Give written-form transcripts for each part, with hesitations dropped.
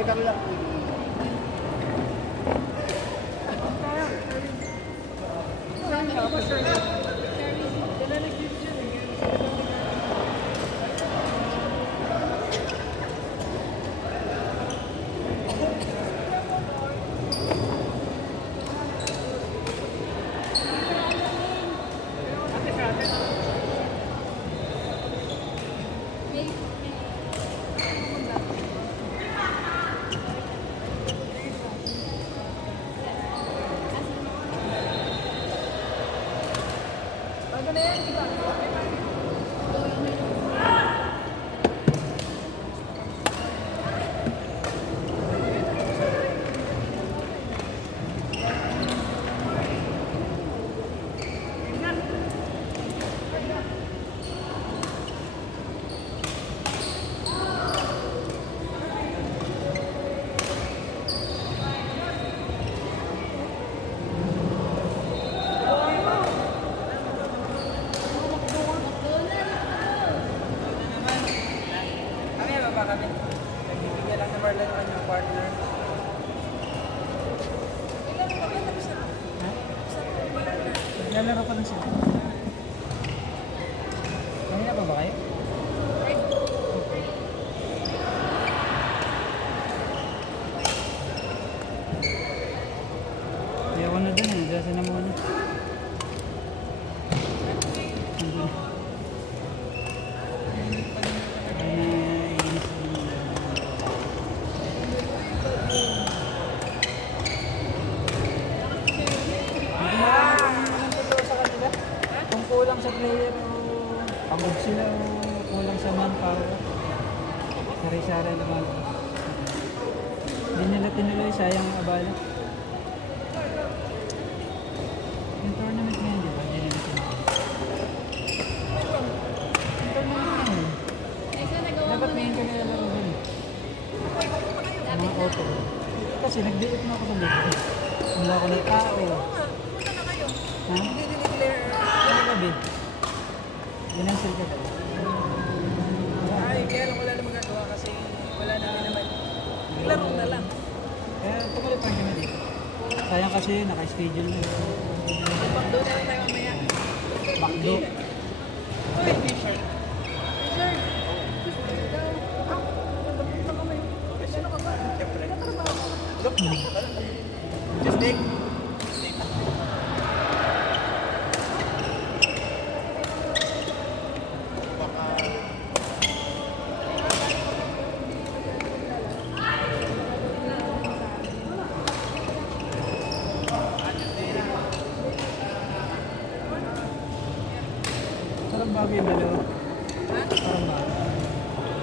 Breaker lang. Naglalaro pa lang sila. Kanina pa ba kayo? Ayaw na dun eh. Dasa na muna. Andun. Kulang sa player o pagod sila o kulang sa manpower. Sari-sari naman. Hindi nila tinuloy, sayang ang abala. Yung tournament ngayon, di ba? Hindi nila tinuloy. Yung tournament ngayon. Dapat ngayon ka nila laro din. Ang mga auto. Kasi nag-diit na ako sa dito. Wala ako ng tao. Ha? Ano gabi? Ginansel ka daw. Ay, kaya lang wala na magagawa kasi wala na rin naman. Laro na lang. Kaya tumalit pa kami dito. Sayang kasi naka-schedule na yun. Bakdo na lang tayo mamaya. Bakdo. Uy, t-shirt. Just take. Parang bago yung dalawa. Parang bago.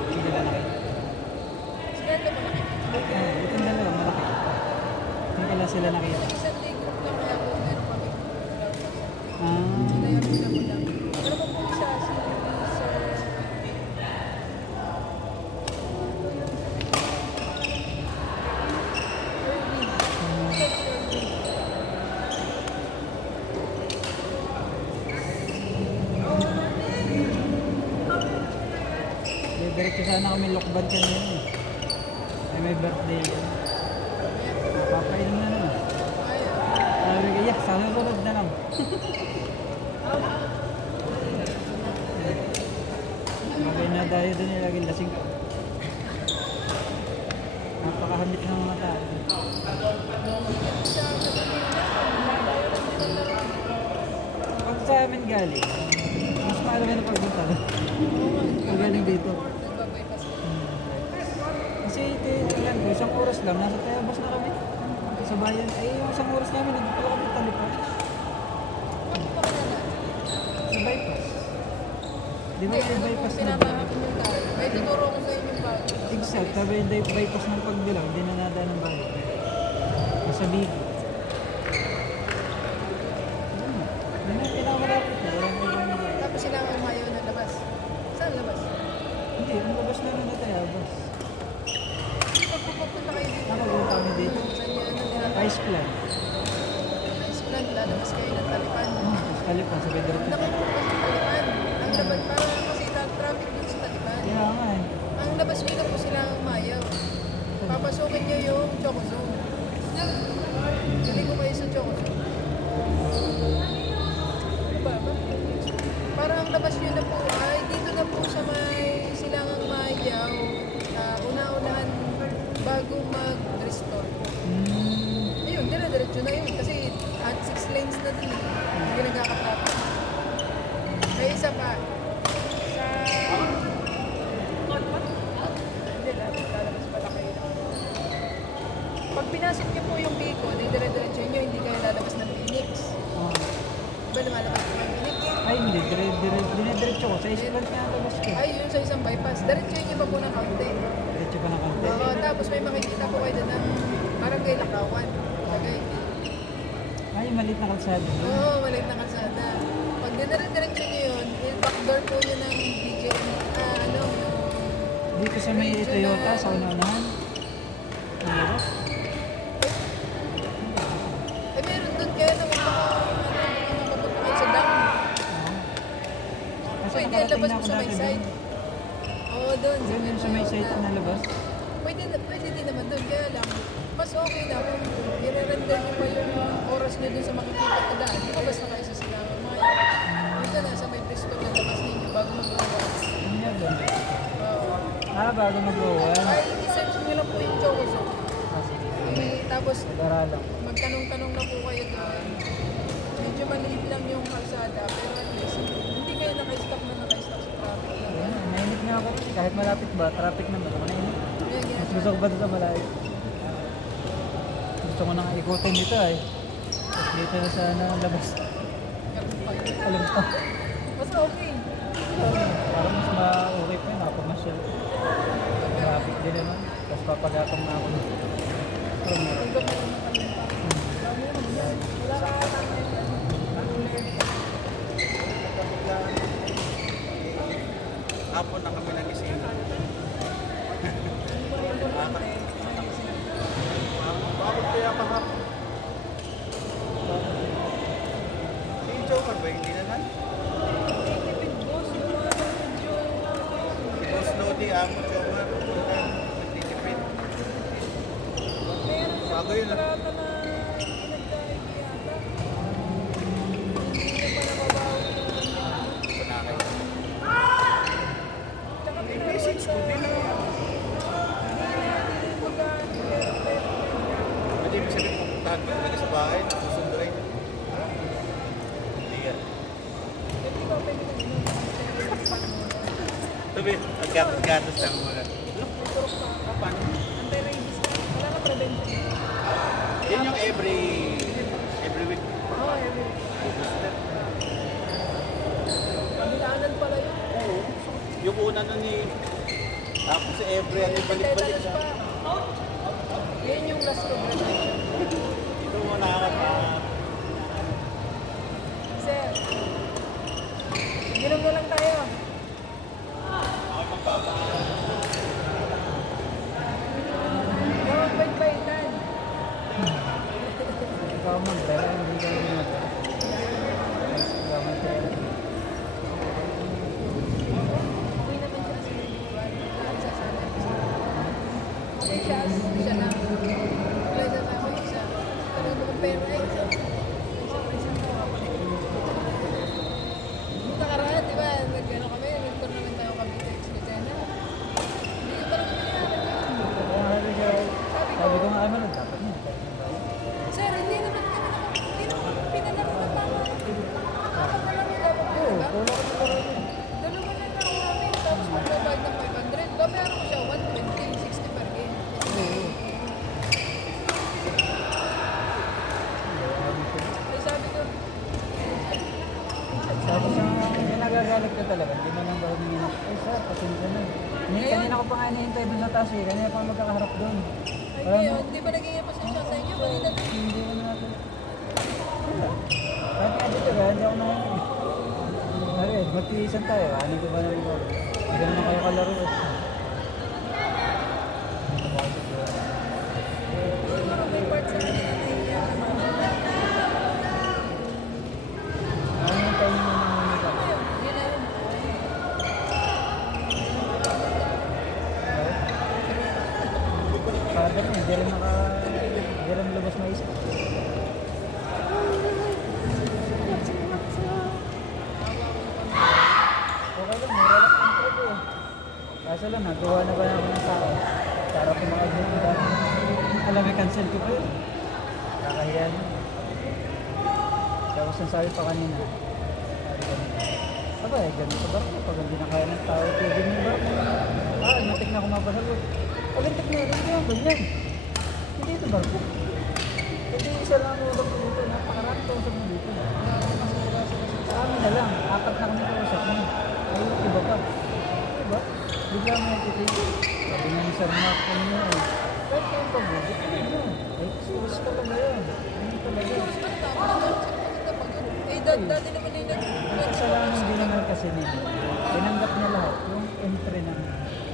Hindi ba nakita? Itong dalawa, malaki. Hindi pala sila nakita. Isang ligo na kaya kung meron kami. Ah, Sila yung pinapundang. Pero kung po siya, si Sir... diretso sana kami lokban kanina eh. Ay may birthday yan. Napapainom na naman. Sabi ko, yeah, sana sunod na lang. Bagay na tayo doon nilagay lasing ka. Napakahamit ng mga tao. Pag sa amin galing, mas maalam na pagpunta. Pag galing dito. Kasi tingnan ko, isang oras lang, nasa Tayabas na kami. Sa bayan, ay yung isang oras namin, nagpapala kami talipan. Sa bypass. Di ba may bypass na ba? May tuturo ko sa inyo ba? Exact, sabi yung bypass ng Pagbilaw, hindi na nadaan ng bayan. Nasa Bigi. Hindi na pinakamalapit na, walang ibang bayan. Tapos sila ang umayaw na labas. Saan labas? Hindi, yung labas namin na Tayabas. Pag pupunta kayo dito, Nakapunta kami dito. saan nyo ano nila? Ice Plan. Ice plant, lalabas kayo ng Talipan. Talipan sa Pedro. Dapat po kasi Talipan. Ang labas, parang kasi traffic dun sa Talipan. Kaya nga eh. Ang labas nyo na po sila ang umayaw. Sa papasukin nyo yung Choco Zone. Dali ko kayo sa Choco Zone. Ano ba? Parang ang labas nyo na po ay dito na po sa may Silangang Mayaw. Una-unahan bago mag-restore. Ayun, dire-diretso na yun. Kasi at 6 lanes na din. Hindi nagkakatapos. May isa pa. Sa... Hindi lang, lalabas pala kayo. Pag pinasit niyo po yung Bicol, di dire-diretso nyo, hindi kayo lalabas ng Phoenix. Oh. Diba lumalabas po ng Phoenix? Ay, hindi. Dinediretso ko. Sa isipal kaya labas ko. Ay, yun sa isang bypass. Diretso nyo pa po ng kaunti. Diretso ka na konti. Oo, tapos may makikita po kayo doon ng Barangay Lakawan. Lagay. Ay, maliit na kalsada. Oo, maliit na kalsada. Pag dinire-diretso nyo yun, yung backdoor po yun ng DJ, ano, yung... Dito sa may Toyota, sa una-unahan. Ang hirap. Eh, meron doon kaya nung mapapunta kayo sa dam. Kasi Pwede nakarating labas na mo ako sa dati may doon. side. Oo, doon. Doon sa may site na labas. Pwede din naman doon. Kaya lang, mas okay na kung i-render nyo pa yung oras nyo doon sa makikita ko daan. Di ba basta kayo sa Silangang Maya? Dito na sa may presto ng labas ninyo bago mag-oras. Ano yan doon? Oo. Bago mag-uwan. Ay, i-search nyo lang po yung Choco Zone. Sige. Tapos, Pag-aralan. magtanong-tanong na po kayo doon. Medyo maliit lang yung kalsada, pero at least hindi kayo naka-stop sa traffic. Ayun, nainip nga ako. Kahit malapit ba, traffic naman ako nainip. Kaya Mas ginagawa. gusto ko ba ito sa malayo? Gusto ko nang ikutin dito ay. Tapos dito na sa labas. Alam ko. Mas okay. Parang mas ma-okay pa yun. Nakapamasyal. Traffic din naman. Tapos papagatong na ako. Pero mura. Hanggang meron na kami pa. Wala ka tama yun. Hapon na kami nagising. Bakit kaya kahapon? Si Joker ba hindi na nan? Si Boss Lodi, amo Joker. Nagtitipid. Bago yun lang. Panakay. I-message ko din. Pwede ibig sabihin pupuntahan ko talaga sa bahay. Susunduin. Hindi yan. Sabi, gatos lang muna. Paano? Anti-rabies ka. Wala ka prevention. Yan yung every week. Oo, every. Kabilaanan pala yun. Oo. Yung una nun ni... Tapos sa every ano balik-balik Tetanus siya. pa. Yan yung last ko prevention. Ito mo nakakata. Sir, ginom mo lang tayo. Huwag bait-baitan. Ikaw mag-drive. Hindi ka ginagawa. Ikaw mag-drive. Uwi naman siya sa individual. Lahat sasama ko siya. Kasi siya lang. Wala sasama ko siya. Pero kung pera ay isa. Isa nakaraan, di ba? Nag-ano kami, nag-tournament tayo kami sa Ex-Lucena. Hindi ko parang pinangalan yun. Sabi ko nga naman, dapat niya. Sir, hindi naman pinalaro na tama. Apat na lang yung dapat ko, Oo, di ba? wala ko na Dalawa na lang namin, tapos magbabayad ng 500. Babayaran ko siya 120, 60 per game. Ay, sabi ko, Tapos yung nagagalit ko talaga, hindi mo lang daw nanginak. Ay sir, pasensya na. Kanina ko pa nga hinihintay doon sa taas eh. Kanina pa magkakaharap doon. ay Wala ngayon, na. di ba naging pasensya sa inyo? Kanina din. Hindi mo natin. Wala. Kahit nga dito ba, hindi ako nanginig. Sabi, magtiisan tayo. Ano ko ba naman ko? Hindi naman kayo kalaro eh. Siguro may part sa kanila na nahihiya naman. Ano yung tayo mo nanginig ako? Ayun, yun na yun. Sabi ganun, hindi rin lubos maisip. Okay lang, mura lang ang trip eh. Kaso lang, nagawa na ba ako ng tao? Para pumakad mo ng dami. Alam mo, cancel ko pa yun. Kakahiya na. Tapos ang sabi pa kanina, aba eh, ganun sa barko. Pag hindi na kaya ng tao, pwede mo yung barko. Natik na ako mapasagot. Pagantik na rin yun, ganyan. Hindi ito barko. Hindi isa lang ang ulam ko dito. Napakarami ko usap mo dito. Sa amin na lang, 4 na kami kausap mo. Ayun, iba pa. Diba? Bigla mo yung titigil. Sabi nga ni Sir Mark, ano mo eh. Kahit kayong pag-budget, ano mo? Ay, suwas talaga yun. Ano talaga? Dati naman yung Kasalanan din naman kasi nila. Tinanggap niya lahat yung entry ng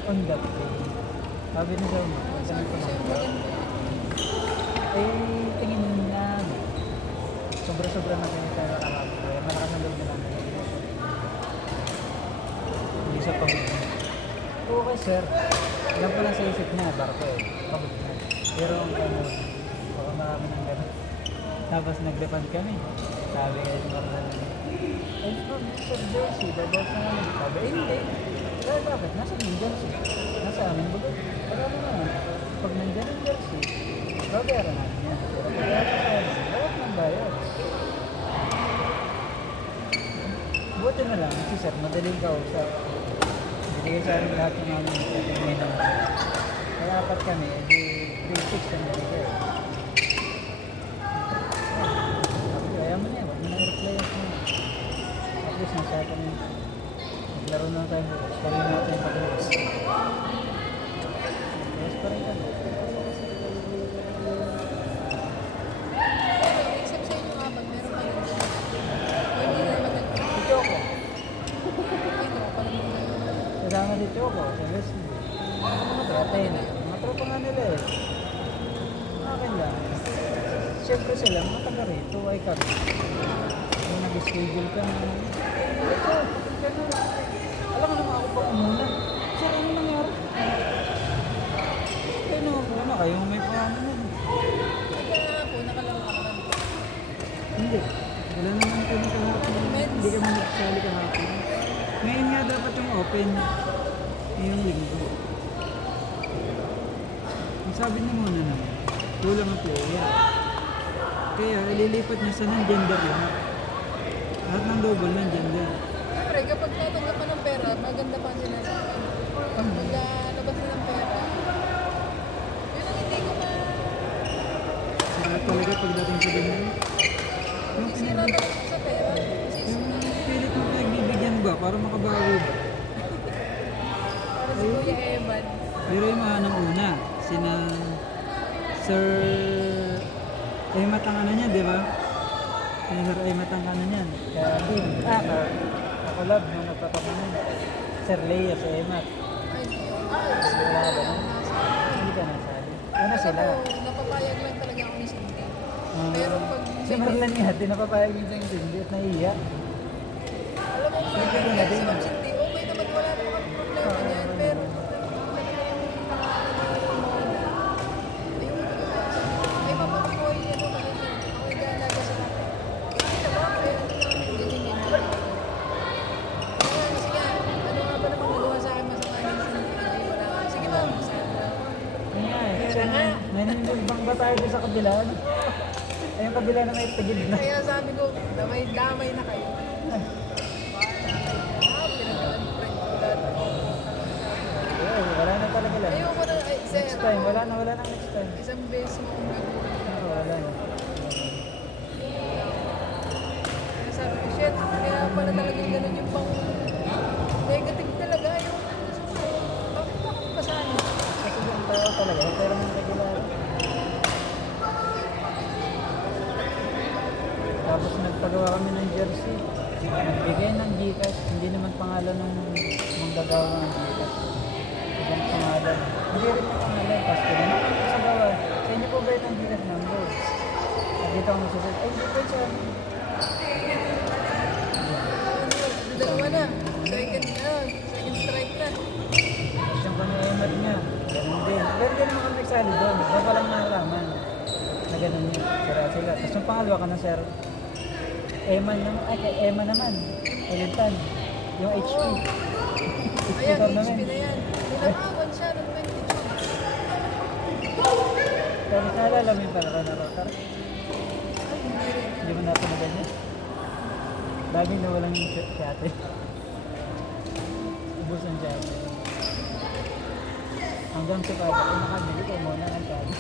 on that day. Sabi ni Sir Mark, ganito lang. Eh, tingin na sobra-sobra na kayo tayo kahapon. Kaya malakas ang loob na namin. Hindi sa pagod na. Okay sir, alam ko lang sa isip niya, barko eh, pagod na. Pero ang ano, baka marami ng gano'n. Tapos nag-depend kami. Sabi nga yung mga and from Sir Jersey, babos na namin. Sabi, hindi. Kaya bakit? Nasa yung Jersey? Nasa amin ba? Wala mo naman. Pag nandyan yung Jersey, babayaran namin yan. Pero babayaran namin, lahat ng bayad. Buti na lang, si Sir, madaling kausap. Binigay sa amin lahat ng namin may naman. Kaya apat kami, di 3-6 ang binigay. Kaya mo niya, wag mo na i-reply mo. At least masaya kami. Naglaro na tayo. Pari natin pag-uwas. Yes pa rin kami. except sa inyo apat, meron pa rin. Hindi na naman Si Choco. ito, parang Kasama si Choco. Sa Leslie. Mga tropa yun. Mga tropa nga nila eh. Akin lang. Siyempre sila, mga taga rito ay kami. Kung nag-schedule ka na. Ito, gano'n. Alam ko naman ako pa umuna. Sir, ano nangyari? Kaya naman po na kayo may paano na. Kaya po, nakalaro ka naman. Hindi. Wala naman kami kahapon. Hindi kami nagsali kahapon. Ngayon nga dapat yung open. Yung linggo. Ang sabi niya muna naman, kulang ang player. Kaya ililipat niya sa non-gender lang. Lahat ng double non-gender. Siyempre, kapag tatanggap ka ng pera, maganda pa ang sinasabi. Pag maglalabas na ng pera, yun ang hindi ko Sarap talaga pagdating sa ganyan. Yung sira talaga sa pera. yung pilit mo pinagbibigyan ba para makabawi ba? Para si Kuya Evan. Pero yung mga nang una, sina Sir Emat ang ano niya, di ba? Sina Sir Emat ang ano niyan. Kaya din, kakulab nung nagpapamanin. Sir Leia sa Emat. Ay, Wala ka ba nun? Hindi ka nasali. Una sila. ako, napapayag lang talaga ako ni Cindy. Pero pag Si Marlan niya, di napapayag minsan yung hindi at nahiya. alam mo naman, Sige na kahit din. si Ma'am Cindy, okay naman, wala naman kami problema niyan. Pero ay mapapakoy, ano kami siya. Ako nag-aalaga sa natin. Kita ba? Kaya ano namin, ganyan. Kaya sige, ano nga ba namang nagawa sa akin masama ni Cindy? Ay, wala. Sige ma'am, sana. Yun nga eh. Kaya nga. May nandimbang ba tayo doon sa kabila? Ay, yung kabila na may tigid na. Kaya sabi ko, damay-damay na kayo. Pinag-unfriend ko lahat. Ay, wala na talaga lang. Ayoko na, ay, sir. Next time, wala na next time. Isang beses mo kung gagawin. Wala na. Kaya sabi ko, shit, kaya pala talagang ganun yung pang negative talaga. Yung, bakit ba akong pasali? Kasi yung tao talaga, pero may regular. Tapos nagpagawa kami ng jersey. Nagbigay ng Gcash, hindi naman pangalan ng manggagawa ng Gcash. Ibang pangalan. Hindi rin yung pangalan, tapos ko naman sa gawa. Sa inyo po ba itong Gcash number? Nakita ko nagsasabi, ay hindi po sa amin. Dalawa na. Second strike na. Tapos yung kanya Emad niya, ganun din. Pero hindi naman kami nagsali doon. Na ganun yun. Sila. Tapos yung pangalawa ka na sir, Eman naman, ay kay Emma naman. Ulitan. Yung HP. Ayan, Sir HP naman. na yan. Nilakawan siya ng 22. Pero naalala mo yung pala na rotor? Ay, hindi rin. Hindi mo natin na ganyan. Laging nawalan yung shate. Ubus ang shate. Hanggang sa kada, ay nakabili ko muna ng kada.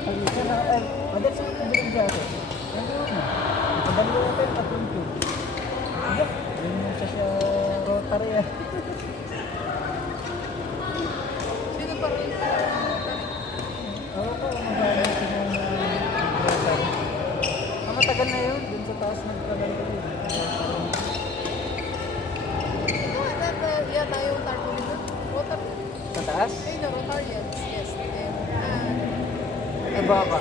Pag isa na, ay, madal sa kabili ng shate. Nandun na. Nakabali ko natin, tatlong tube. Hindi, yun yung siya rotary yan. Sino pa rin? Oo ko, magamit ko ng rotary. Matagal na yun, dun sa taas nagkagal ko yun. Yata yung tarpaulin na. Rotar. Sa taas? Ay, na Rotarians. Yes. Eh baka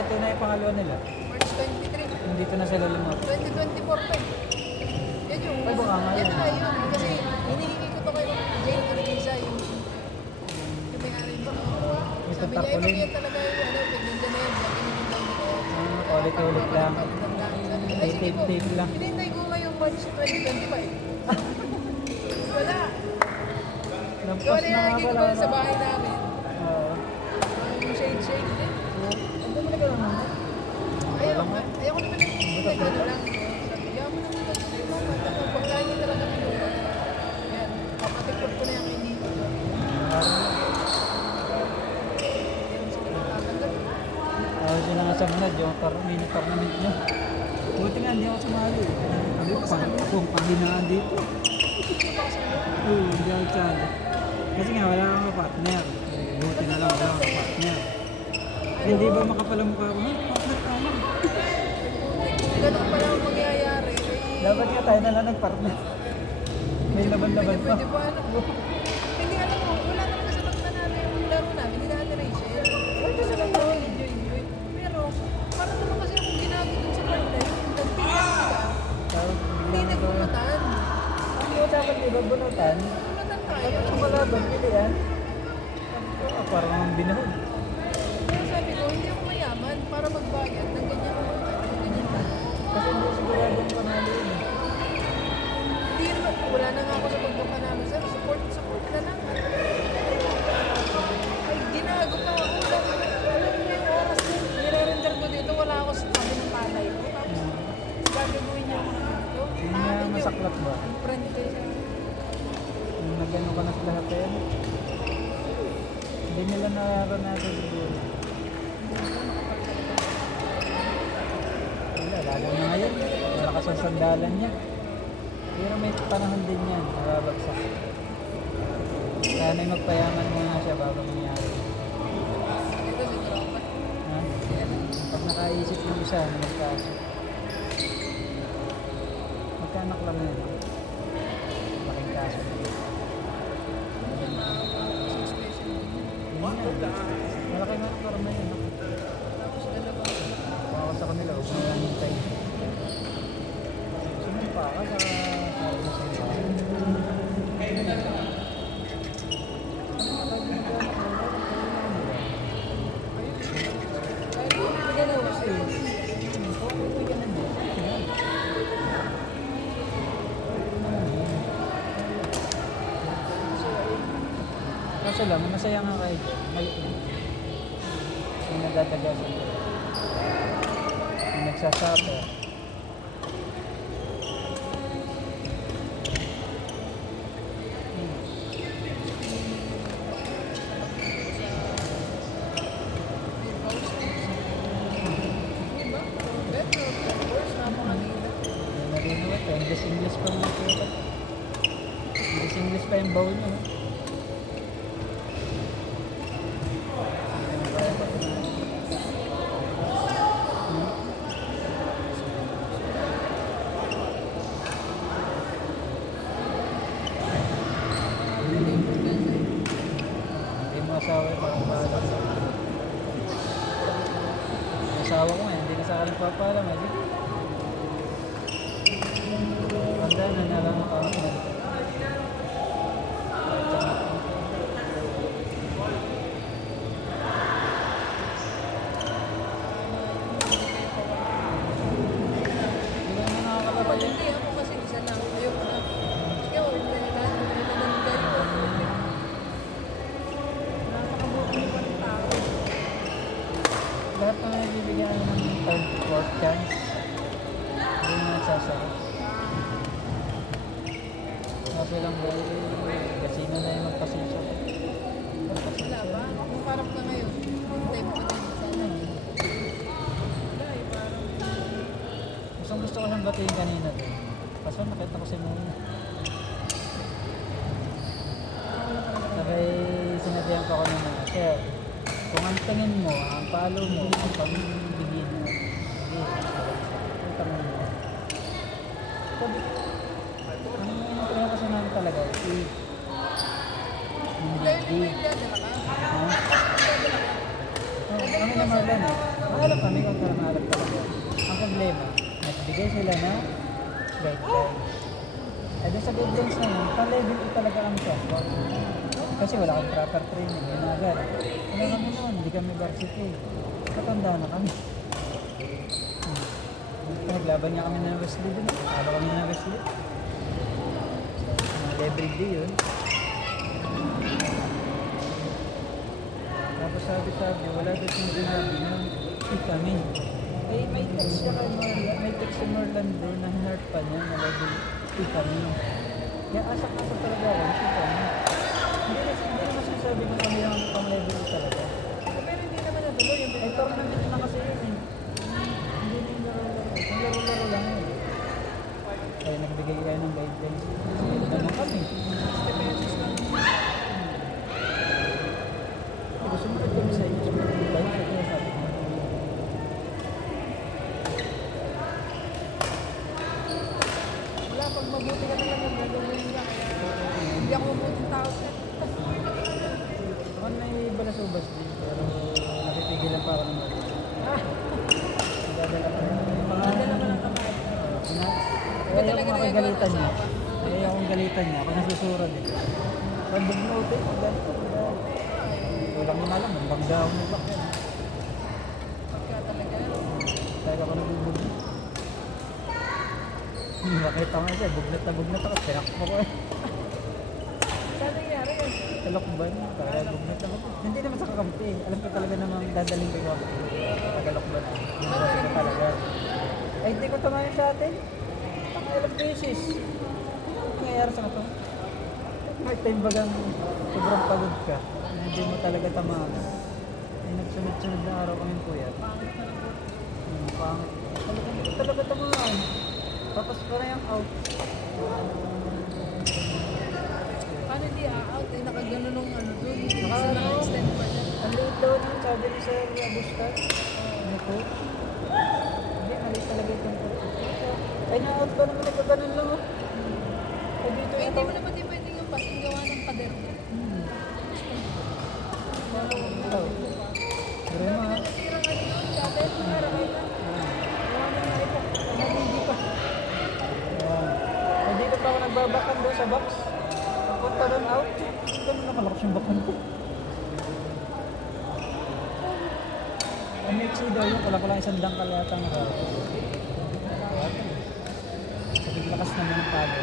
ito na yung pangalawa nila. March 23. Nandito na sila lumot. 2024 pa eh. Yan yung, Ay, baka nga yan yun. na yun. Kasi hinihingi ko to kayo Jane Arisa, yung may-ari ba? Mr. Sabi niya, Tarpaulin. yan talaga yung ano, pag nandiyan na yan, pinintay niya. Ulit-ulit lang. Ay, sige po. Tape lang. Pinintay ko ngayong March 2025. Wala. Lampas Gawa na na nga lagi ko pala. pa sa bahay namin. Oo. Yung shade din. Ang dami na gano'n. Ayaw ko naman yung ano lang. Sabi, yaw mo naman ito. Pagkain niya talaga kinuha. Ayan, papatikot ko na yung hindi ko. Yan, sige, tatanggal. Sila nga sa manad, yung mini-tournament nyo. Buti nga, hindi ako sumali. Sabi ko, akong panghinaan dito. Oo, hindi ako sali. Kasi nga, wala kang partner. Buti na lang, wala kang partner. Hindi ba makapalang mukha ko? Partner tayo. Ganun pala ang mangyayari. Dapat nga tayo na lang nag-partner. May laban-laban pa. Pwede pa ano. Hindi alam mo, wala talaga sa pagtanalo yung laro namin. Hindi natin na-share. Pwede sa lang ako enjoy. Pero, para naman kasi akong ginago dun sa part na yun. Hindi nagpumatan. Ang iyo dapat di ba bunutan? Pumatan tayo. Bakit ang malaban pili yan? Parang ang binahon. Kaya sabi ko, hindi ako mayaman para magbayad ng ganyan ganyan lang. Kasi hindi sigurado yung panalo yun. Hindi naman, wala na nga ako sa pagpapanalo. Sir, support na lang. Ay, ginago pa ako. Alam mo yung oras na nire-render ko dito, wala ako sa tabi ng palay ko. Tapos, gagawin niya ako ng ganito. Hindi na masaklat ba? Ang friend ko siya. Yung nagano ka na sa lahat yan. Hindi nila naranasan siguro. Wala, lalo na ngayon. Malakas ang sandalan niya. Pero may panahon din yan, nababagsak. Sana'y magpayaman muna siya bago nangyari. Dito siguro ako. Ha? Pag nakaisip yung isa na magkaso. Magkanak lang yun. Malaking kaso. Suspension. Malaki nga karma yun. No? Tapos dalawa. Baka sa kanila, huwag mo lang hintay. Sumumpa ka sa karma sa iba. Kaso lang, masaya nga kayo dyan. May nadadaga sila. May nagsasabi. Diba? Better, of course, napakalina. May narinuwat. English pa mga kaya. English pa yung bowl niya. No? Hindi mo asawa yung parang paalam. Yung asawa ko nga, hindi na sa akin nagpapaalam. Eh. Tanda na nalang ako na. fourth chance. Hindi na nagsasara. Kaso lang ba, casino na yung magpasensya. Wala ba? Kung parang ka ngayon, yung time ko din sana. Wala eh, parang... Gusto ko siyang batiin kanina. Kaso nakita ko si Muna. Sabay sinabihan ko ako naman, Sir, kung ang tingin mo, ang palo mo, ang pambigin mo, hindi, punta mo mo. Sabi ko, ang kaya kasi namin talaga, hindi. Kaya hindi mo yung dadala ka? Kami na Marlon eh. Mahalap kami kung kaya mahalap talaga. Ang problema, nagbigay sila na guidelines. Eh doon sa guidelines na yun, pa-level E talaga kami sa sport. Kasi wala kang proper training, yun na agad. Wala kami noon, hindi kami varsity. Katanda na kami. Naglaban nga kami ng Wesley dun. Talo kami ng Wesley. Level D yun. Tapos sabi, wala doon yung sinabi na kami. Eh, may text siya kay Marlon, may text si Marlon doon na hinart pa niya na level kami. Kaya asak-asak talaga ako, si kami. Hindi naman sinasabi ko kami ang pang level talaga. Pero hindi naman natuloy yung Eh, tournament na kasi yun eh. Hindi na yung laro-laro. Yung laro-laro lang yun. Kaya nagbigay kayo ng guidelines. Sige naman kami. 50 pesos lang. Gusto mo kami sa inyo. Diba yung kaya sabi ko. Wala, pag mabuti ka talaga, gagawin ka. Kaya hindi ako mabuting tao sir. Ako may balasubas din. Pero napipigilan pa ako ng mga. Nagdadala pa rin. Dala mo ng kamay. Kaya ako makagalitan niya. Kaya akong galitan niya. Ako nasusurad eh. Random note eh. Walang naman alam. Ang bangga ako ng bakyan. Pagka talaga. Kaya ako nagbubugli. Makita ko siya. Bugnat na bugnat ako. Tinakpo ko eh. Saan nangyari yun? Talokban. Kaya bugnat na bugnat. Hindi naman sa kakampi. Alam ko talaga namang dadaling ko ako. Tagalokban. Kasi ko talaga. Ay, hindi ko tumayo sa atin. Ang ilang beses. Ano nangyayari sa ito? May time bagang sobrang pagod ka. Hindi mo talaga tamaan. Ay, nagsunod-sunod na araw kami kuya. Pangit. Talaga hindi ko talaga tamaan. Tapos pa na yung out. Paano hindi out? Eh, nakagano nung ano dun. Naka- Naka-extend pa siya. Ang late daw nun, sabi ni Sir Agustan. Ano po? Hindi, mali talaga itong po. Ay, na-out ba naman nagkaganon lang oh. Ay, dito Eh, ito. hindi mo naman din pwedeng yung pasing gawa ng pader niya. Ito. Pero mga... Nasirang ano yun, dati, nakarakay na. Gawa na nga ito. Nabindi pa. Ay, dito pa ako nagbabakan doon sa box. Pagpunta doon out, ganun nakalakas yung bakan ko. Ang next daw yun, ko lang isang dangkal yata ng raw. Sabing lakas naman ang palo.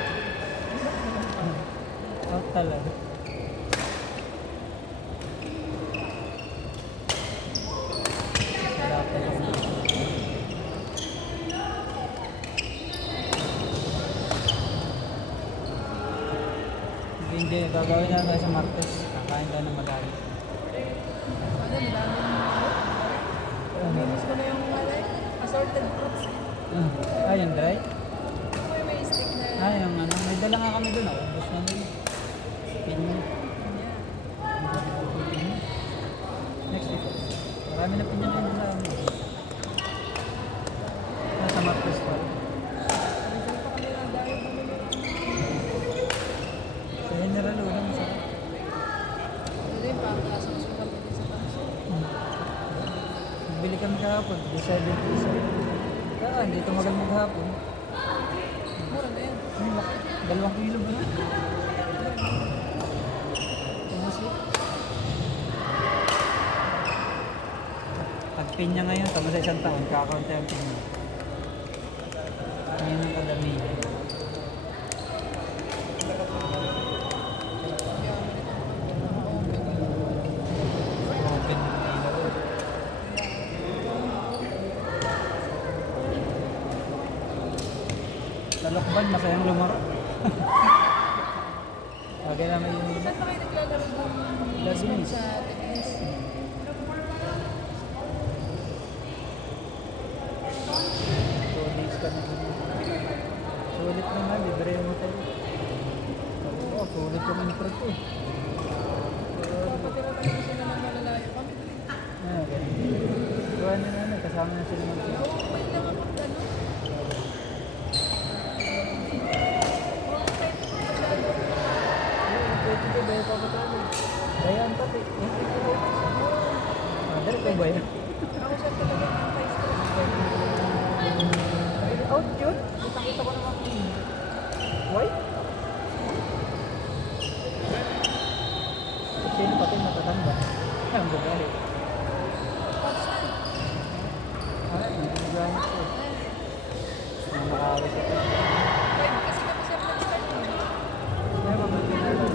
Out talaga. Wala pa lang. Hindi, gagawin na tayo sa Martes. Kakain tayo ng malalim. Ano, naminis ko na yung assorted fruits. Ah, yung dry? Ano mo yung may stick na Ah, yung ano, may dala nga kami doon. Ubus na nila. Pinya. Pinya. Next week. Marami na pinya ngayon sa amin. Nasa Martes pa. Rizal pa kami lang dahil bumili. Sa General Ulam sa... Ano yung pangkasang sukal din sa taas. Nagbili kami kahapon. Di 7 piso. Kaan, di tumagal maghapon. Mura na yan. Ang laki. 2 kilo ba na? Kasi... Pag pinya ngayon, tama sa isang taon, kakaunti ang pinya. Ngayon ang kadamihan. Open na ilaw. Lokban, masayang lumaro. Bagay naman yung Saan ba kayo naglalaro ng Lazmis. sa tennis? 2 days ka na. Sulit naman, libre yung hotel. Oo, sulit yung intro ko. Papatira talaga sila ng malalayo kami. Okay. Gawa na namin, kasama na sila ng team. Oo, wait lang ako ano. Pwede ka ba yung papatalo? Bayan pati. Dali ko ba yan? Ako siya talaga ng anti-stress. Out yun? Kita ko naman yung white? Sino pati matatanda? Ang babae. Ay, nagagawa ko. Makakawin sa pati. Five kasi kami sa nag-start. May mabagay na lang.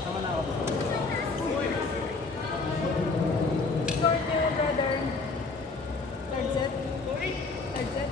Tama na ako. Score niyo, brother. Third set? Third set?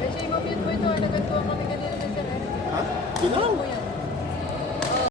May shame of yun po ito. Nagkantuwa kami kanina ng sir. Ha? Yun lang. Po yan.